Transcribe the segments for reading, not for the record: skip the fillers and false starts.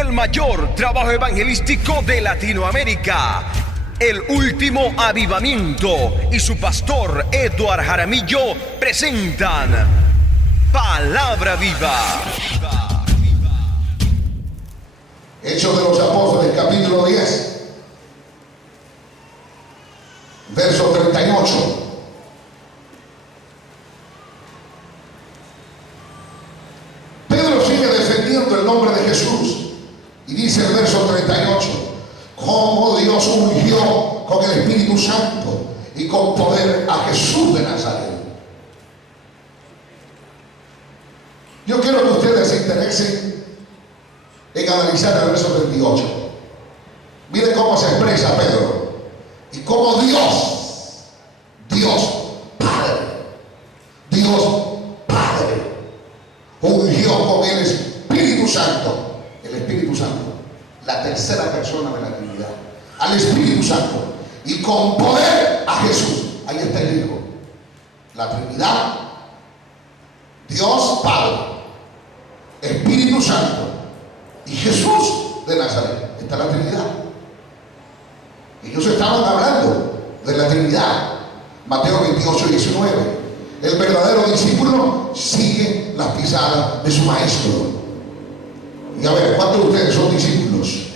el mayor trabajo evangelístico de Latinoamérica, El Último Avivamiento y su pastor Edward Jaramillo presentan Palabra Viva. Hechos de los Apóstoles, capítulo 10, verso 38. Pedro sigue defendiendo el nombre de Jesús y dice el verso 38: cómo Dios ungió con el Espíritu Santo y con poder a Jesús de Nazaret. Yo quiero que ustedes se interesen en analizar el verso 38. Mire cómo se expresa Pedro y cómo Dios Padre ungió con el Espíritu Santo, la tercera persona de la Trinidad, al Espíritu Santo, y con poder a Jesús. Ahí está el Hijo, la Trinidad, Dios Padre, Espíritu Santo y Jesús de Nazaret. Está la Trinidad. Ellos estaban hablando de la Trinidad. Mateo 28, 19. El verdadero discípulo sigue las pisadas de su maestro. Y a ver, ¿cuántos de ustedes son discípulos? ¡Sí!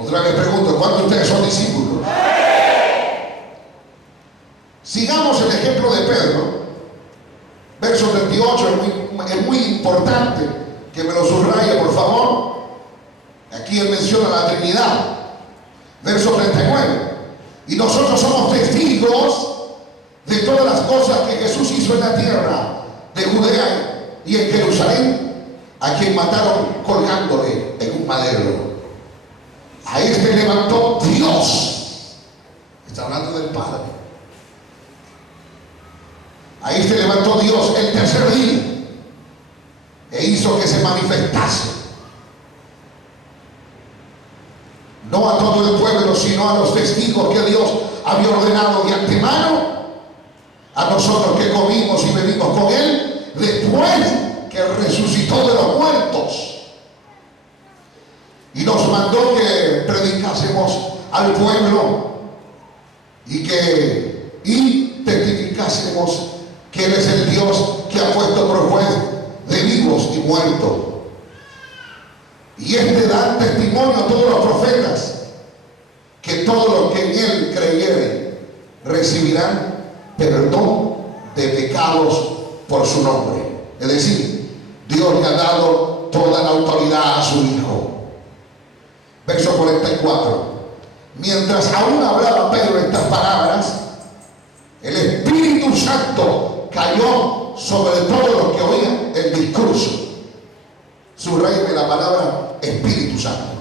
Otra vez pregunto, ¿cuántos de ustedes son discípulos? ¡Sí! Sigamos el ejemplo de Pedro. Verso 38 es muy importante que me lo subraye, por favor. Aquí él menciona la Trinidad. Verso 39. Y nosotros somos testigos de todas las cosas que Jesús hizo en la tierra de Judea y en Jerusalén, a quien mataron colgándole en un madero. A este levantó Dios. Está hablando del Padre. A este levantó Dios el tercer día e hizo que se manifestase, no a todo el pueblo, sino a los testigos que Dios había ordenado de antemano, a nosotros que comimos y bebimos con Él después que resucitó de los muertos, y nos mandó que predicásemos al pueblo y testificásemos que Él es el Dios que ha puesto por juez de vivos y muertos. Y dan testimonio a todos los profetas que todos los que en Él creyeren recibirán perdón de pecados por su nombre. Es decir, Dios le ha dado toda la autoridad a su Hijo. Verso 44. Mientras aún hablaba Pedro estas palabras, el Espíritu Santo cayó sobre todos los que oían el discurso. Subrayeme la palabra Espíritu Santo.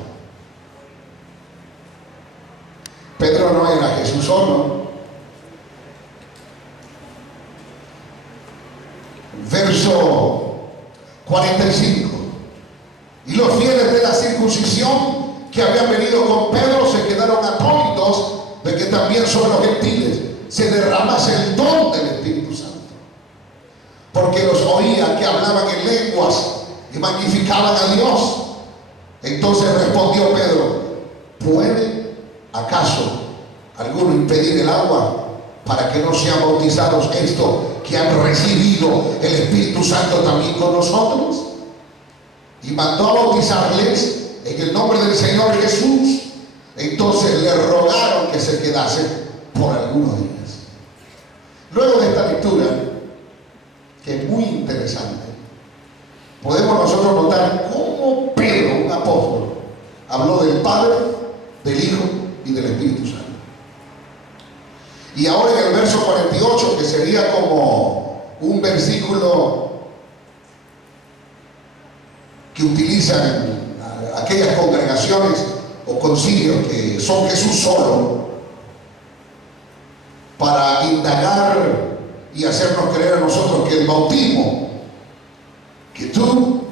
Pedro no era Jesús solo. Verso 45. Y los fieles de la circuncisión que habían venido con Pedro se quedaron atónitos de que también sobre los gentiles se derramase el don del Espíritu Santo, porque los oían que hablaban en lenguas y magnificaban a Dios. Entonces respondió Pedro: ¿puede acaso alguno impedir el agua para que no sean bautizados estos que han recibido el Espíritu Santo también con nosotros? Y mandó a bautizarles en el nombre del Señor Jesús. Entonces le rogaron que se quedasen por algunos días. Luego de esta lectura, que es muy interesante, podemos nosotros notar cómo Pedro, un apóstol, habló del Padre, del Hijo y del Espíritu Santo. Y ahora en el verso 48, que sería como un versículo que utilizan aquellas congregaciones o concilios que son Jesús solo, para indagar y hacernos creer a nosotros que el bautismo que tú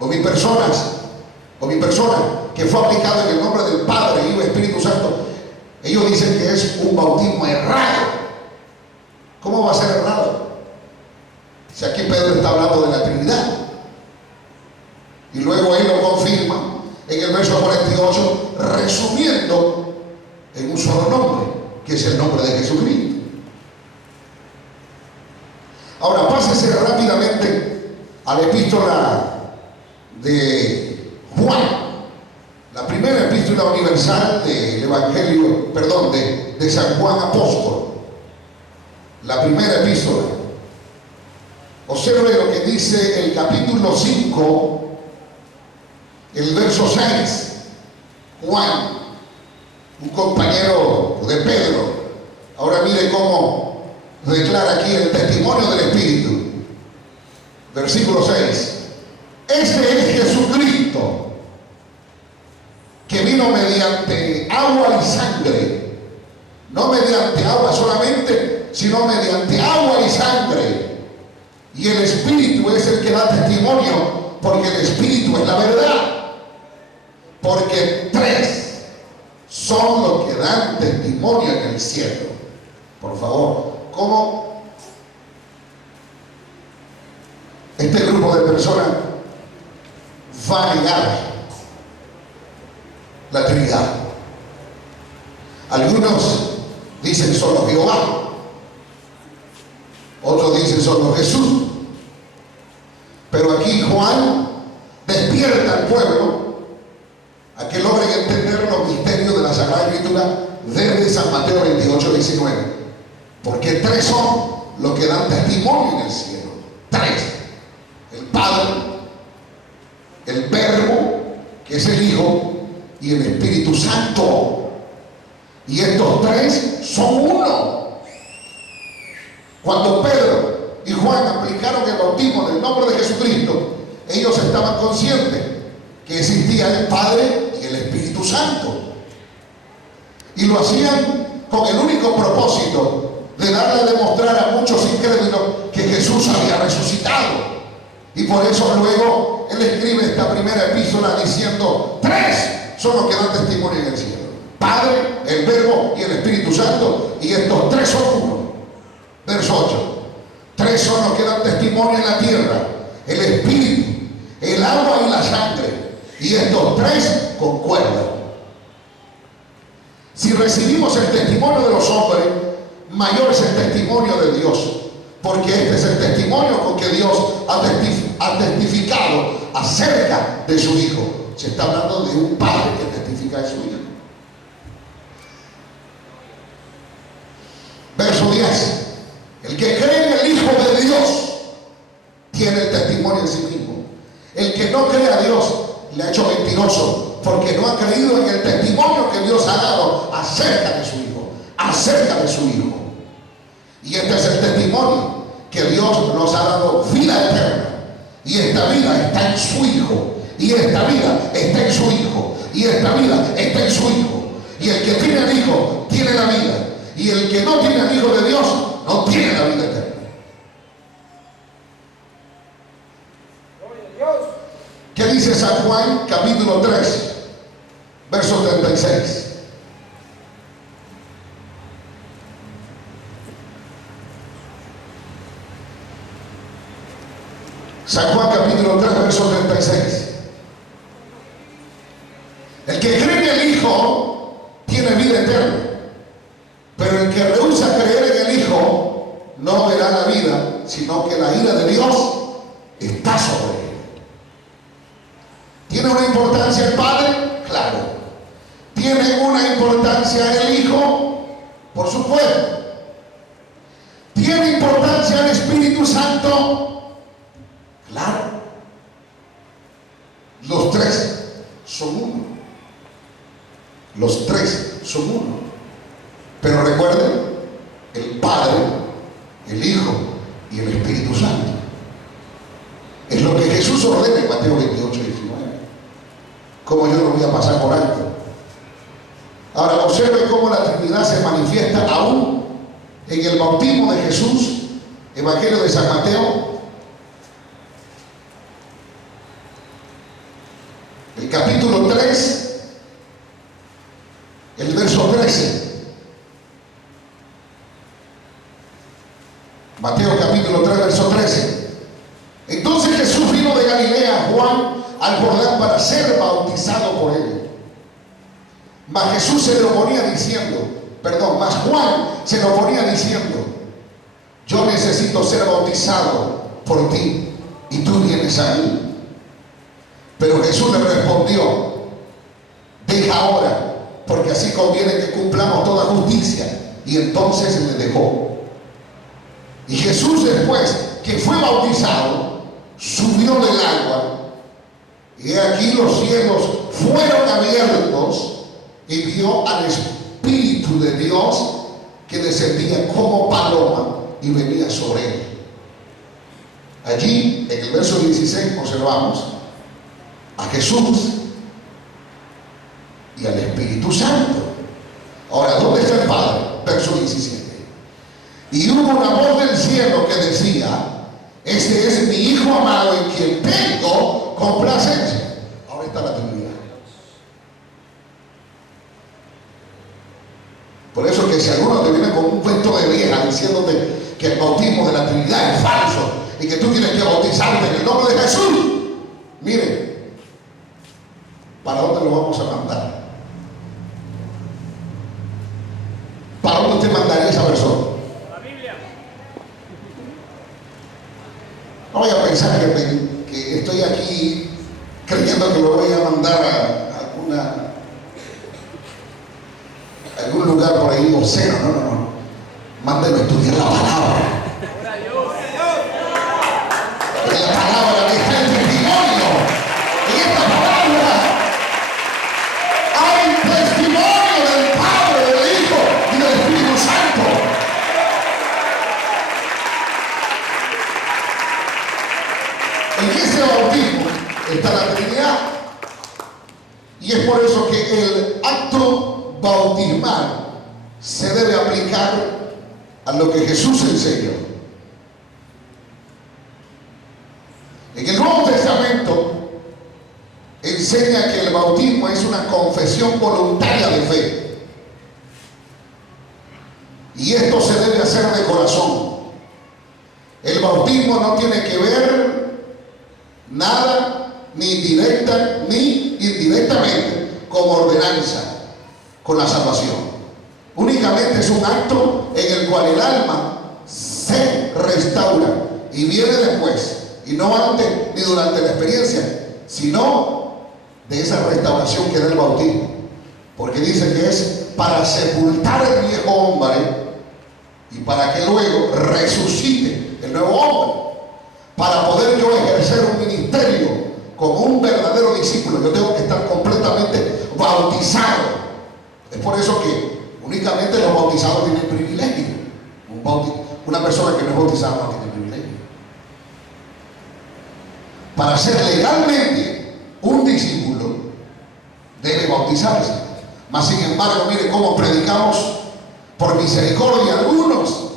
o mi persona que fue aplicado en el nombre del Padre, Hijo y Espíritu Santo, ellos dicen que es un bautismo errado. ¿Cómo va a ser errado? Si aquí Pedro está hablando de la Trinidad y luego él lo confía verso 48, resumiendo en un solo nombre, que es el nombre de Jesucristo. Ahora pásese rápidamente a la epístola de Juan, la primera epístola universal del Evangelio, perdón, de San Juan Apóstol, la primera epístola. Observe lo que dice el capítulo 5, el verso 6. Juan, un compañero de Pedro, ahora mire cómo declara aquí el testimonio del Espíritu. Versículo 6. Este es Jesucristo, que vino mediante agua y sangre, no mediante agua solamente, sino mediante agua y sangre. Y el Espíritu es el que da testimonio, porque el Espíritu es la verdad. Porque tres son los que dan testimonio en el cielo. Por favor, ¿cómo este grupo de personas va a negar la Trinidad? Algunos dicen solo Jehová, otros dicen solo Jesús, pero aquí Juan despierta al pueblo a que logren entender los misterios de la Sagrada Escritura desde San Mateo 28, 19, porque tres son los que dan testimonio en el cielo. Tres: el Padre, el Verbo, que es el Hijo, y el Espíritu Santo. Y estos tres son uno. Cuando Pedro y Juan aplicaron el bautismo en el nombre de Jesucristo, ellos estaban conscientes que existía el Padre y el Espíritu Santo. Y lo hacían con el único propósito de darle a demostrar a muchos incrédulos que Jesús había resucitado. Y por eso luego él escribe esta primera epístola diciendo: tres son los que dan testimonio en el cielo: Padre, el Verbo y el Espíritu Santo, y estos tres son uno. Verso 8: tres son los que dan testimonio en la tierra: el Espíritu, el agua y la sangre, y estos tres concuerdan. Si recibimos el testimonio de los hombres, mayor es el testimonio de Dios, porque este es el testimonio con que Dios ha testificado acerca de su Hijo. Se está hablando de un Padre que testifica de su Hijo. Verso 10: el que cree en el Hijo de Dios tiene el testimonio en sí mismo. El que no cree a Dios le ha hecho mentiroso, porque no ha creído en el testimonio que Dios ha dado acerca de su Hijo, acerca de su Hijo. Y este es el testimonio, que Dios nos ha dado vida eterna, y esta vida está en su Hijo, y esta vida está en su Hijo, y esta vida está en su Hijo. Y el que tiene al Hijo tiene la vida, y el que no tiene al Hijo de Dios no tiene la vida eterna. ¿Qué dice San Juan capítulo 3, verso 36? San Juan capítulo 3, verso 36. El que cree en el Hijo tiene vida eterna, pero el que rehúsa creer en el Hijo no verá la vida, sino que la ira de Dios está sobre él. ¿Tiene una importancia el Padre? Claro. ¿Tiene una importancia el Hijo? Por supuesto. ¿Tiene importancia el Espíritu Santo? Claro. Los tres son uno. Los tres son uno. Pero recuerden, el Padre, el Hijo y el Espíritu Santo. Es lo que Jesús ordena en Mateo 28, 19. Como yo lo voy a pasar por alto. Ahora observen cómo la Trinidad se manifiesta aún en el bautismo de Jesús. Evangelio de San Mateo, el capítulo 3, el verso 13. Mateo capítulo 3, verso 13. Entonces Jesús vino de Galilea a Juan al Jordán para ser bautizado por él. Mas Jesús se lo oponía diciendo, mas Juan se lo oponía diciendo, yo necesito ser bautizado por ti y tú vienes a mí. Pero Jesús le respondió, deja ahora, porque así conviene que cumplamos toda justicia. Y entonces le dejó. Y Jesús, después que fue bautizado, subió del agua, y aquí los cielos fueron abiertos, y vio al Espíritu de Dios que descendía como paloma y venía sobre él. Allí, en el verso 16, observamos a Jesús y al Espíritu Santo. Ahora, ¿dónde está el Padre? Verso 17. Y hubo una voz del cielo que decía, este es mi Hijo amado en quien tengo complacencia. Ahora está la Trinidad. Por eso que si alguno te viene con un cuento de vieja diciéndote que el bautismo de la Trinidad es falso y que tú tienes que bautizarte en el nombre de Jesús, mire, ¿para dónde lo vamos a mandar? ¿Para dónde usted mandaría a esa persona? La Biblia. No voy a pensar que estoy aquí creyendo que lo voy a mandar a algún lugar por ahí obsceno. No. Mándelo a estudiar la palabra. En la palabra está el testimonio. En esta palabra hay testimonio del Padre, del Hijo y del Espíritu Santo. En ese bautismo está la Trinidad. Y es por eso que el acto bautismal se debe aplicar a lo que Jesús enseñó. En el Nuevo Testamento enseña que el bautismo es una confesión voluntaria de fe, y esto se debe hacer de corazón. El bautismo no tiene que ver nada, ni directa ni indirectamente, como ordenanza con la salvación. Únicamente es un acto en el cual el alma se restaura, y viene después, y no antes ni durante la experiencia, sino de esa restauración que da el bautismo, porque dice que es para sepultar el viejo hombre y para que luego resucite el nuevo hombre. Para poder yo ejercer un ministerio como un verdadero discípulo, yo tengo que estar completamente bautizado. Es por eso que únicamente los bautizados tienen privilegio. Una persona que no es bautizada no tiene privilegio. Para ser legalmente un discípulo debe bautizarse. Mas sin embargo, mire cómo predicamos por misericordia algunos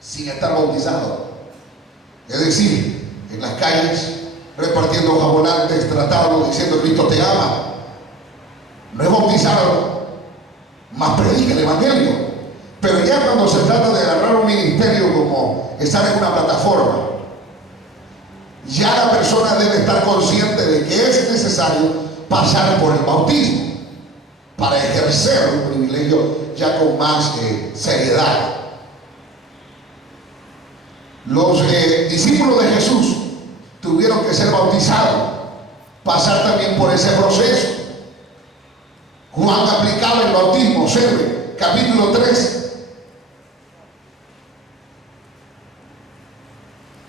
sin estar bautizados. Es decir, en las calles repartiendo jabonetes, tratando, diciendo Cristo te ama. No es bautizado, más predica el Evangelio. Pero ya cuando se trata de agarrar un ministerio como estar en una plataforma, ya la persona debe estar consciente de que es necesario pasar por el bautismo para ejercer un privilegio ya con más seriedad. Los discípulos de Jesús tuvieron que ser bautizados, pasar también por ese proceso. Juan aplicaba el bautismo, observe, capítulo 3,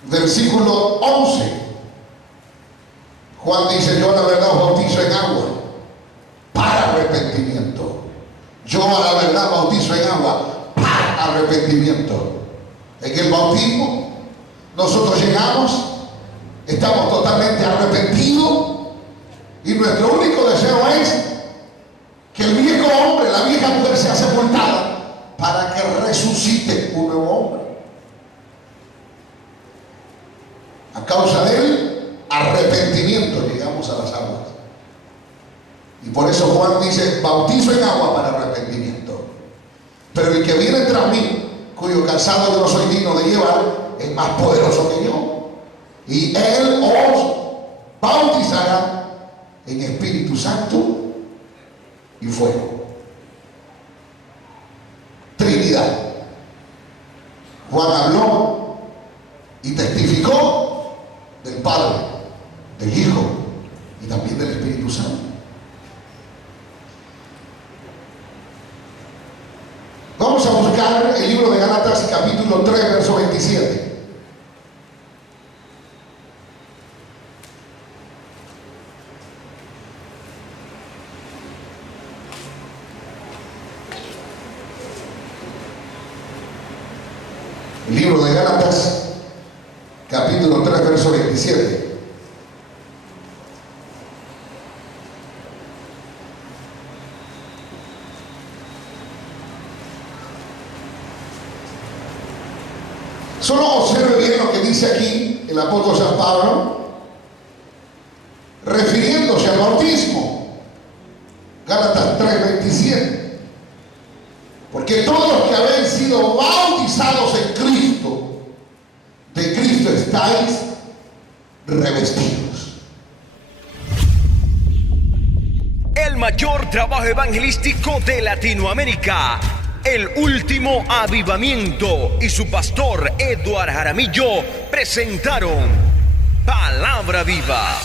versículo 11. Juan dice, yo a la verdad os bautizo en agua para arrepentimiento. Yo a la verdad bautizo en agua para arrepentimiento. En el bautismo nosotros llegamos, estamos totalmente arrepentidos, y nuestro único deseo es que el viejo hombre, la vieja mujer sea sepultada para que resucite un nuevo hombre. A causa del arrepentimiento llegamos a las aguas. Y por eso Juan dice, bautizo en agua para arrepentimiento. Pero el que viene tras mí, cuyo calzado yo no soy digno de llevar, es más poderoso que yo. Y él os bautizará Espíritu Santo y fuego. Trinidad. Juan habló y testificó del Padre, del Hijo y también del Espíritu Santo. Vamos a buscar el libro de Gálatas, capítulo 3, verso 27. El libro de Gálatas, capítulo 3, verso 27. Solo observe bien lo que dice aquí el apóstol San Pablo, refiriéndose al bautismo. Gálatas 3, 27. Porque todos los que habéis sido bautizados en Cristo, de Cristo estáis revestidos. El mayor trabajo evangelístico de Latinoamérica, El Último Avivamiento y su pastor Eduard Jaramillo presentaron Palabra Viva.